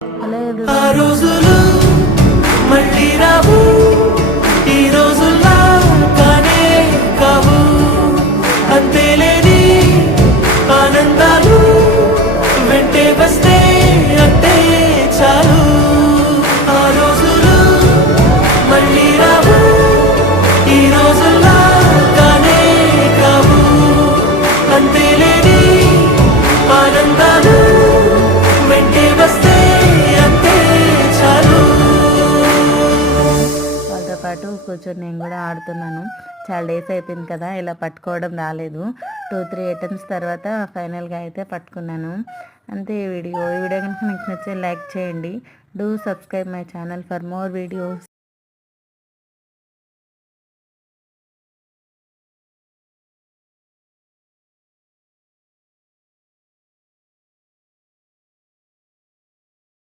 Hello ఆ everyone. రోజులు మళ్ళీ రావు, ఈ రోజుల్లా కానే కావు. అంతేలేని ఆనందాలు వెంటే వస్తే అంటే చాలు. ఆ రోజులు మళ్ళీ రావు, ఈ రోజుల్లా కానే కావు. అంతేలేని ఆనందాలు వెంటే వస్తే అంతే చాలు. వాళ్ళతో పాటు కూర్చొని నేను కూడా ఆడుతున్నాను. చాలా డేస్ అయిపోయింది కదా, ఇలా పట్టుకోవడం రాలేదు. 2-3 అటెంప్ట్స్ తర్వాత ఫైనల్గా అయితే పట్టుకున్నాను. అంతే ఈ వీడియో కనుక మీకు నచ్చితే లైక్ చేయండి. Do subscribe my channel for more videos.